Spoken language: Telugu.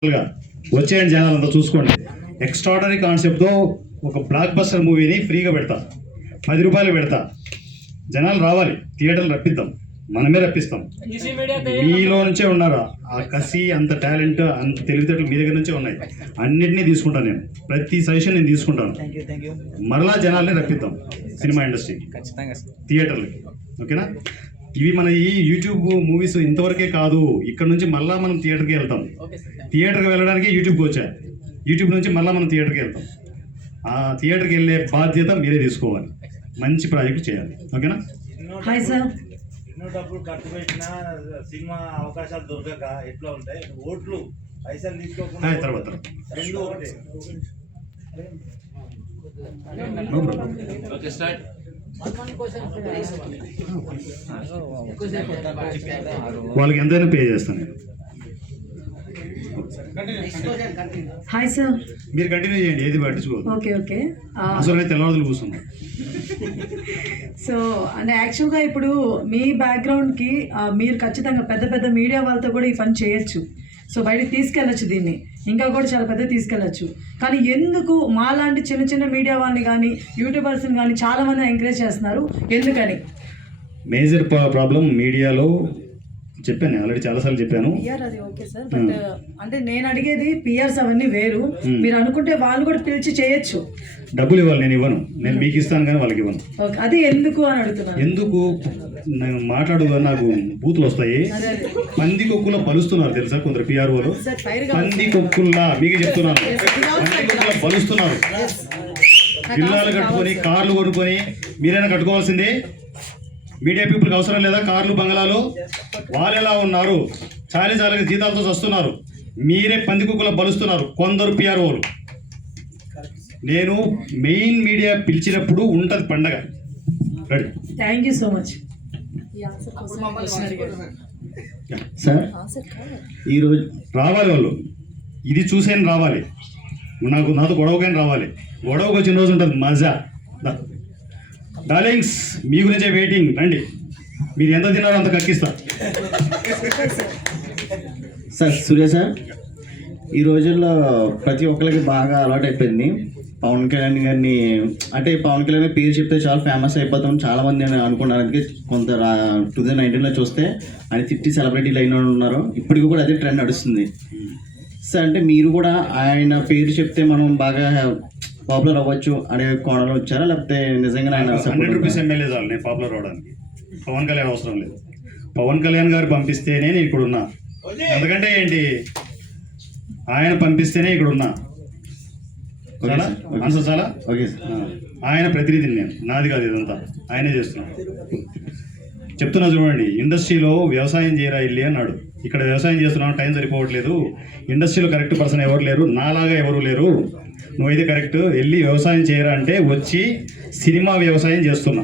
వచ్చేయండి జనాలంతా చూసుకోండి. ఎక్స్ట్రాడనరీ కాన్సెప్ట్తో ఒక బ్లాక్ బస్టర్ మూవీని ఫ్రీగా పెడతా, 10 రూపాయలు పెడతా. జనాలు రావాలి, థియేటర్లు రప్పిద్దాం, మనమే రప్పిస్తాం. మీలో నుంచే ఉన్నారా ఆ కసి, అంత టాలెంట్, అంత తెలివితేటలు మీ దగ్గర నుంచే ఉన్నాయి. అన్నింటినీ తీసుకుంటాను నేను, ప్రతి సజెషన్ నేను తీసుకుంటాను. మరలా జనాల్ని రప్పిద్దాం సినిమా ఇండస్ట్రీకి, థియేటర్లకి. ఓకేనా? ఇవి మన ఈ యూట్యూబ్ మూవీస్ ఇంతవరకే కాదు, ఇక్కడ నుంచి మళ్ళీ మనం థియేటర్కి వెళ్తాం. థియేటర్కి వెళ్ళడానికి యూట్యూబ్కి వచ్చా, యూట్యూబ్ నుంచి మళ్ళీ మనం థియేటర్కి వెళ్తాం. ఆ థియేటర్కి వెళ్ళే బాధ్యత మీరే తీసుకోవాలి, మంచి ప్రాజెక్ట్ చేయాలి. ఓకేనా? Hi sir. ఎన్నో డబ్బులు ఖర్చు పెట్టినా సినిమా అవకాశాలు దొరకక ఎట్లా ఉంటాయి, ఓట్లు పైసలు తీసుకోకుండా తర్వాత రెండు ఒకటే. వాళ్ళకి ఎంతైనా పే చేస్తాను నేను. Hi sir. మీరు కంటిన్యూ చేయండి, ఏది పట్టించుకోవద్దు. Okay okay. అసలు తెల్లవారులు కూర్చున్నాం. సో అంటే యాక్చువల్గా ఇప్పుడు మీ బ్యాక్గ్రౌండ్కి మీరు ఖచ్చితంగా పెద్ద పెద్ద మీడియా వాళ్ళతో కూడా ఈ పని చేయొచ్చు. సో బయటకు తీసుకెళ్ళచ్చు, దీన్ని ఇంకా కూడా చాలా పెద్ద తీసుకెళ్ళచ్చు. కానీ ఎందుకు మాలాంటి చిన్న చిన్న మీడియా వాళ్ళని కానీ యూట్యూబర్స్ని కానీ చాలామంది ఎంకరేజ్ చేస్తున్నారు, ఎందుకని? మేజర్ ప్రాబ్లం మీడియాలో చెప్పాను, ఆల్రెడీ చాలాసార్లు చెప్పాను. పిఆర్ అది ఓకే సార్, బట్ అంటే నేను అడిగేది పిఆర్స్ అవన్నీ వేరు. మీరు అనుకుంటే వాళ్ళు కూడా పిలిచి చేయొచ్చు. డబ్బులు ఇవ్వాలి, నేను ఇవ్వను. నేను మీకు ఇస్తాను కానీ వాళ్ళకి ఇవ్వను. ఓకే, అది ఎందుకు అని అడుగుతున్నాను. ఎందుకు నేను మాట్లాడుగా నాకు బూతులు వస్తాయి. పంది కొక్కులో పలుస్తున్నారు తెలుసా కొందరు పిఆర్ఓలు. పంది కొక్కుల్లా మీకు చెప్తున్నాను, పంది కొక్కులో పలుస్తున్నారు. జిల్లాలు కట్టుకొని, కార్లు కొనుక్కొని మీరైనా కట్టుకోవాల్సిందే. మీడియా పీపుల్కి అవసరం లేదా కార్లు, బంగళాలు? వాళ్ళు ఎలా ఉన్నారు, చాలీ జీతాలతో వస్తున్నారు. మీరే పందికుక్కలో బలుస్తున్నారు కొందరు పిఆర్ఓలు. నేను మెయిన్ మీడియా పిలిచినప్పుడు ఉంటుంది పండగ. Ready? Thank you so much sir. ఈరోజు రావాలి వాళ్ళు, ఇది చూసేని రావాలి, నాతో గొడవకైనా రావాలి. గొడవకు వచ్చిన రోజు ఉంటుంది మజా. డార్లింగ్స్, మీ గురించే వెయిటింగ్, రండి. మీరు ఎంత తిన్నారో అంత కక్కిస్తా. సార్ సూర్య సార్, ఈ రోజుల్లో ప్రతి ఒక్కరికి బాగా అలవాటు అయిపోయింది పవన్ కళ్యాణ్ గారిని. అంటే పవన్ కళ్యాణ్ పేరు చెప్తే చాలా ఫేమస్ అయిపోతాం చాలామంది అని అనుకున్నారు. అందుకే కొంత 2019లో చూస్తే ఆయన తిట్టి సెలబ్రిటీలు అయిన ఉన్నారు. ఇప్పటికి కూడా అదే ట్రెండ్ నడుస్తుంది సార్. అంటే మీరు కూడా ఆయన పేరు చెప్తే మనం బాగా పాపులర్ అవ్వచ్చు అనే కోణంలో వచ్చారా, లేకపోతే నిజంగా ఆయన 100 రూపీస్ ఎమ్మెల్యే చాలు నేను పాపులర్ అవ్వడానికి. పవన్ కళ్యాణ్ అవసరం లేదు. పవన్ కళ్యాణ్ గారు పంపిస్తేనే నేను ఇక్కడ ఉన్నా. ఎందుకంటే ఏంటి, ఆయన పంపిస్తేనే ఇక్కడ ఉన్నా. ఆన్సర్ చాలా ఓకే సార్. ఆయన ప్రతినిధిని నేను, నాది కాదు ఇదంతా, ఆయనే చేస్తున్నాను. చెప్తున్నా చూడండి, ఇండస్ట్రీలో వ్యవసాయం చేయరా ఇల్లి అన్నాడు. ఇక్కడ వ్యవసాయం చేస్తున్నాను, టైం సరిపోవట్లేదు. ఇండస్ట్రీలో కరెక్ట్ పర్సన్ ఎవరు లేరు, నాలాగా ఎవరు లేరు, నువ్వైతే కరెక్ట్ వెళ్ళి వ్యవసాయం చేయరా అంటే వచ్చి సినిమా వ్యవసాయం చేస్తున్నా.